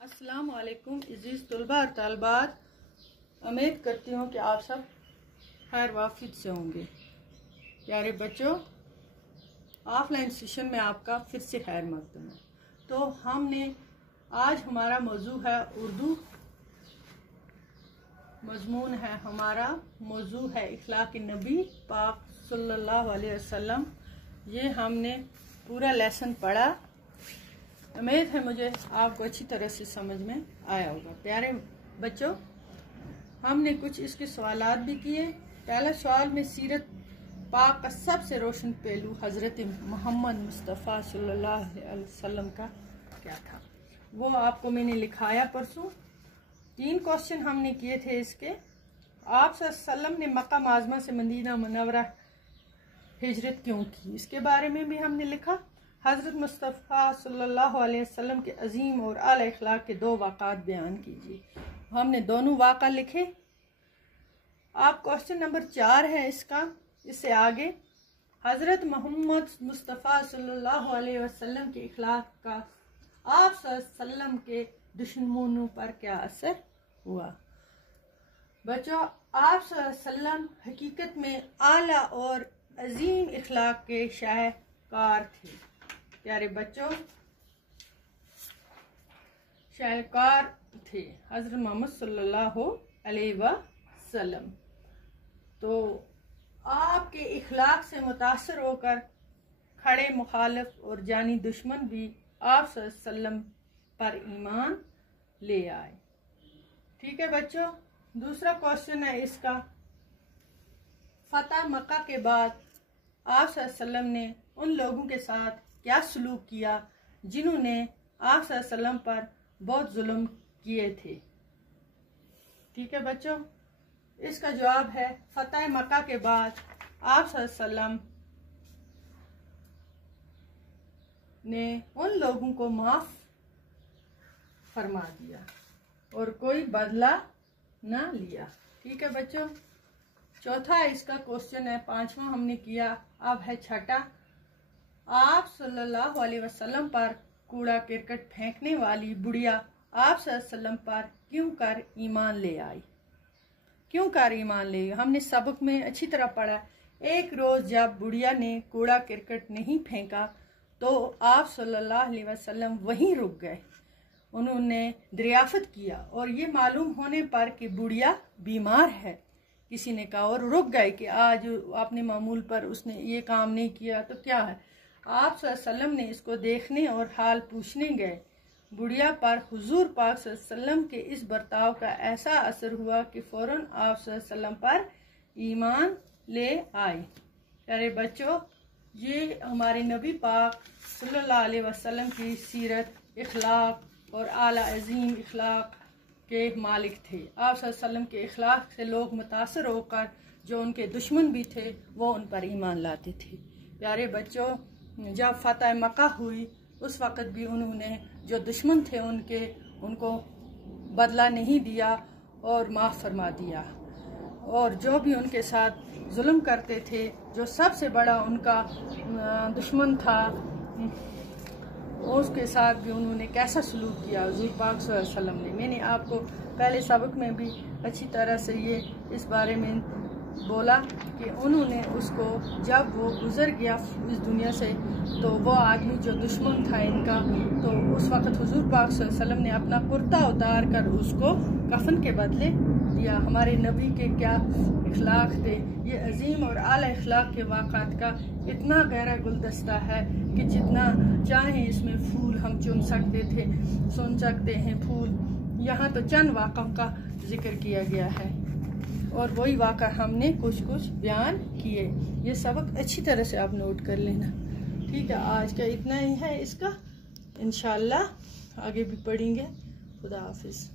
अस्सलाम वालेकुम इज़ीज़ तलबा और तालबात, उम्मीद करती हूँ कि आप सब खैर वाफिद से होंगे। प्यारे बच्चों, ऑफलाइन सेशन में आपका फिर से खैर मकदम है। तो आज हमारा मौजू है उर्दू, मजमून है हमारा मौजू है इखलाक नबी पाक सल्लल्लाहु अलैहि वसल्लम। ये हमने पूरा लेसन पढ़ा। उम्मीद है मुझे आपको अच्छी तरह से समझ में आया होगा। प्यारे बच्चों, हमने कुछ इसके सवालात भी किए। पहला सवाल में सीरत पाक का सबसे रोशन पहलू हज़रत मोहम्मद मुस्तफ़ा सल्लल्लाहु अलैहि वसल्लम का क्या था, वो आपको मैंने लिखाया परसों। 3 क्वेश्चन हमने किए थे इसके। आप सल्लल्लाहु ने मक्का मुअज़्ज़मा से मदीना मुनव्वरा हिजरत क्यों की, इसके बारे में भी हमने लिखा। हज़रत मुस्तफ़ा सल्लल्लाहु अलैहि वसल्लम के अजीम और आला इखलाक के 2 वाक़ात बयान कीजिए। हमने दोनों वाक़ा लिखे। आप क्वेश्चन नंबर 4 है इसका, इससे आगे हज़रत मोहम्मद मुस्तफ़ा सल्लल्लाहु अलैहि वसल्लम के इखलाक का आप सल्लल्लाहु के दुश्मनों पर क्या असर हुआ। बच्चों, आप सल्लल्लाहु हकीकत में आला और अजीम इखलाक के शाहकार थे। प्यारे बच्चों, शाहकार थे हज़रत मोहम्मद सल्लल्लाहु अलैहि वसल्लम। तो आपके इखलाक से मुतासर होकर खड़े मुखालिफ और जानी दुश्मन भी आप सल्लल्लाहु पर ईमान ले आए। ठीक है बच्चों। दूसरा क्वेश्चन है इसका, फतह मक्का के बाद आप सल्लल्लाहु ने उन लोगों के साथ क्या सलूक किया जिन्होंने आप सल्लल्लाहु पर बहुत जुल्म किए थे। ठीक है बच्चों, इसका जवाब है फतह मक्का के बाद आप सल्लल्लाहु ने उन लोगों को माफ फरमा दिया और कोई बदला ना लिया। ठीक है बच्चों। चौथा इसका क्वेश्चन है, 5वां हमने किया, अब है छठा। आप सल्लल्लाहु अलैहि वसल्लम पर कूड़ा करकट फेंकने वाली बुढ़िया आप सल्लल्लाहु पर क्यों कर ईमान ले आई, क्यों कर ईमान ले आई। हमने सबक में अच्छी तरह पढ़ा। एक रोज जब बुढ़िया ने कूड़ा करकट नहीं फेंका तो आप सल्लल्लाहु अलैहि वसल्लम वहीं रुक गए। उन्होंने दरियाफत किया और ये मालूम होने पर कि बुढ़िया बीमार है, किसी ने कहा और रुक गए कि आज अपने मामूल पर उसने ये काम नहीं किया तो क्या है। आप सल्लल्लाहु ने इसको देखने और हाल पूछने गए। बुढ़िया पर हुजूर पाक सल्लल्लाहु के इस बर्ताव का ऐसा असर हुआ कि फौरन आप सल्लल्लाहु पर ईमान ले आए। प्यारे बच्चों, ये हमारे नबी पाक सल्लल्लाहु अलैहि वसल्लम की सीरत, इखलाक और आला अजीम इखलाक के मालिक थे। आप सल्लल्लाहु के इखलाक से लोग मुतासर होकर जो उनके दुश्मन भी थे वो उन पर ईमान लाते थे। प्यारे बच्चों, जब फतह मक्का हुई उस वक़्त भी उन्होंने जो दुश्मन थे उनको बदला नहीं दिया और माफ़ फरमा दिया, और जो भी उनके साथ जुल्म करते थे, जो सबसे बड़ा उनका दुश्मन था, उसके साथ भी उन्होंने कैसा सलूक किया हुज़ूर पाक सल्लल्लाहु अलैहि वसल्लम ने। मैंने आपको पहले सबक में भी अच्छी तरह से ये इस बारे में बोला कि उन्होंने उसको, जब वो गुज़र गया इस दुनिया से, तो वो आदमी जो दुश्मन था इनका, तो उस वक़्त हुज़ूर पाक सल्लल्लाहु अलैहि वसल्लम ने अपना कुर्ता उतार कर उसको कफन के बदले दिया। हमारे नबी के क्या इखलाक थे। ये अजीम और आला इखलाक के वाक़ात का इतना गहरा गुलदस्ता है कि जितना चाहे इसमें फूल हम चुन सकते थे, सुन सकते हैं फूल। यहाँ तो चंद वाक़ों का जिक्र किया गया है और वही वाक़ा हमने कुछ कुछ बयान किए। ये सबक अच्छी तरह से आप नोट कर लेना। ठीक है, आज का इतना ही है इसका। इंशाअल्लाह आगे भी पढ़ेंगे। खुदा हाफिज़।